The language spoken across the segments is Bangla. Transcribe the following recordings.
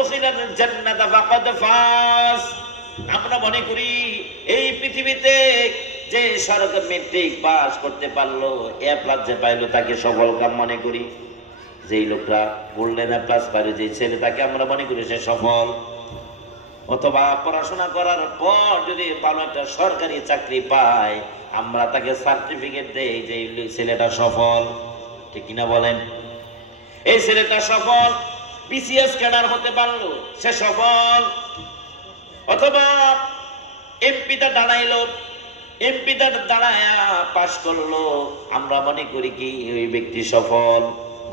উদখিলাল জান্নাতা ফাকাদ ফাজ। আমরা মনে করি এই পৃথিবীতে যে সরকার মেট্রিক পাস করতে পারলো, এ প্লাস যে পাইলো তাকে সফল কাম মনে করি। যেই লোকটা গোল্ডেন এ প্লাস পাইলো, যে ছেলে, তাকে আমরা মনে করি সে সফল। অথবা পড়াশোনা করার পর যদি ভালো একটা সরকারি চাকরি পায়, আমরা তাকে সার্টিফিকেট দেই যে এই ছেলেটা সফল। ঠিক কিনা বলেন? এই ছেলেটা সফল, বিসিএস ক্যাডার হতে পারলো, সে সফল। অথবা এমপিটা দাঁড়াইলো, এমপিটা দাঁড়ায়া পাশ করলো, আমরা মনে করি কি ওই ব্যক্তি সফল।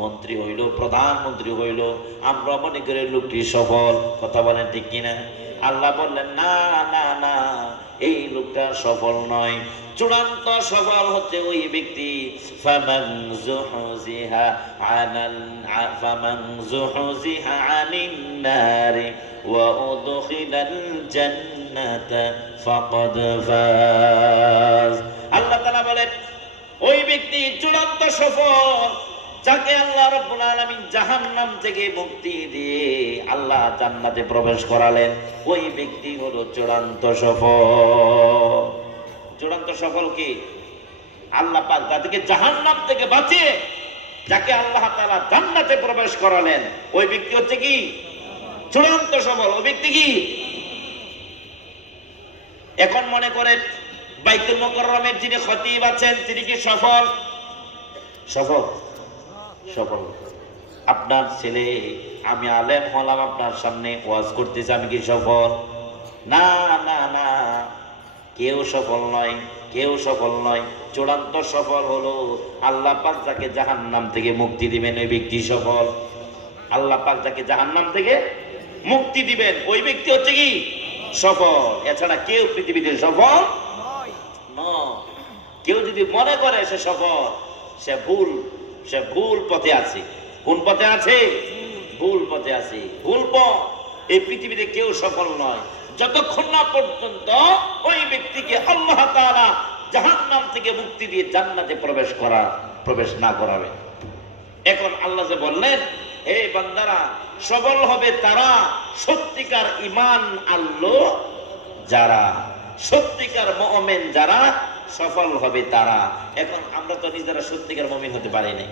মন্ত্রী হইল, প্রধানমন্ত্রী হইল, আমরা মনে করি লোকটি সফল। কথা বলেন ঠিক কিনা? আল্লাহ বললেন না না না, এই লোকটা সফল নয়। চূড়ান্ত সফল হচ্ছে ওই ব্যক্তি ফামান যুহজিহা আনিন নারি ওয়া উদখিলাল জান্নাতা ফাকাদ ফাজ। আল্লাহ তাআলা বলেন ওই ব্যক্তি চূড়ান্ত সফল, যাকে আল্লাহ রাব্বুল আলামিন জাহান্নাম থেকে মুক্তি দিয়ে আল্লাহ জান্নাতে প্রবেশ করালেন, ওই ব্যক্তি হলো চূড়ান্ত সফল। চূড়ান্ত সফল কি? আল্লাহ পাক যাদেরকে জাহান্নাম থেকে বাঁচিয়ে যাকে আল্লাহ তাআলা জান্নাতে প্রবেশ করালেন, ওই ব্যক্তি হচ্ছে কি চূড়ান্ত সফল। ওই ব্যক্তি কি? এখন মনে করেন বাইতুল মুকাররমের যিনি খতিব আছেন, তিনি কি সফল? সফল সফল। আপনার ছেলে, আমি আলেম হলাম, আপনার সামনে ওয়াজ করতেছি, আমি কি সফল? না না না, কেউ সফল নয়, কেউ সফল নয়। চূড়ান্ত সফল হলো আল্লাহ পাক যাকে জাহান্নাম থেকে মুক্তি দিবেন, ওই ব্যক্তি সফল। আল্লাহ পাক যাকে জাহান্নাম থেকে মুক্তি দিবেন, ওই ব্যক্তি হচ্ছে কি সফল। এছাড়া কেউ পৃথিবীতে সফল নয়। কেউ যদি মনে করে সে সফল, সে ভুল পথে আছে। কোন পথে আছে? ভুল পথে আছে, ভুল পথ। এই পৃথিবীতে কেউ সফল নয় যতক্ষণ না পর্যন্ত ওই ব্যক্তিকে আল্লাহ তাআলা জাহান্নাম থেকে মুক্তি দিয়ে জান্নাতে প্রবেশ না করাবে। এখন আল্লাহ যে বললেন, হে বান্দারা, সফল হবে তারা সত্যিকার ঈমান আনলো যারা, সত্যিকার মুমিন যারা, সফল হবে তারা। এখন আমরা তো নিজেরা সত্যিকার মুমিন হতে পারি না।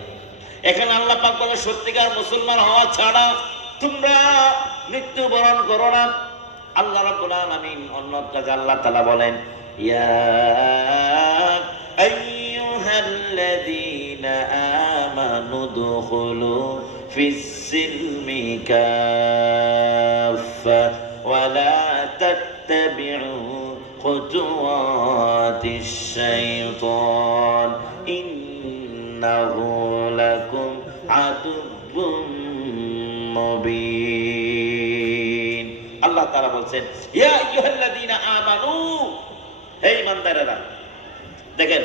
এখন আল্লাহ পাক বলে সত্যিকার মুসলমান হওয়া ছাড়া তোমরা মৃত্যুবরণ করো না। আল্লাহ রাব্বুল আলামিন অন্য কাজে আল্লাহ তাআলা বলেন, ইয়া আইয়ুহাল্লাযীনা আমানু দুখুলু ফিস-সিলমি কাফা ওয়া লা তাত্তাবিউ খুতুওয়াতিশ শাইতান ইন্নাহু লাকুম আদুউম মুবিন। আল্লাহ তাআলা বলছেন, ইয়া আইয়ুহাল্লাযীনা আমানু, হে ঈমানদারেরা। দেখেন,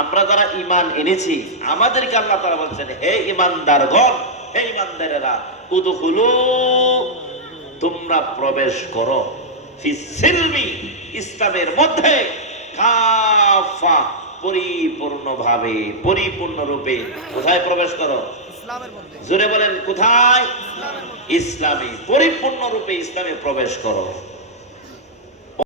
আমরা যারা ঈমান এনেছি, আমাদেরকে আল্লাহ তাআলা বলছেন, হে ঈমানদারগণ, হে ঈমানদারেরা, উদখুলু, তোমরা প্রবেশ করো, ফিস-সিলমি, ইসলামের মধ্যে, কাফা, পরিপূর্ণভাবে, পরিপূর্ণরূপে। কোথায় প্রবেশ করো? ইসলামের মধ্যে। জোরে বলেন, কোথায়? ইসলামে, পরিপূর্ণরূপে ইসলামে প্রবেশ করো।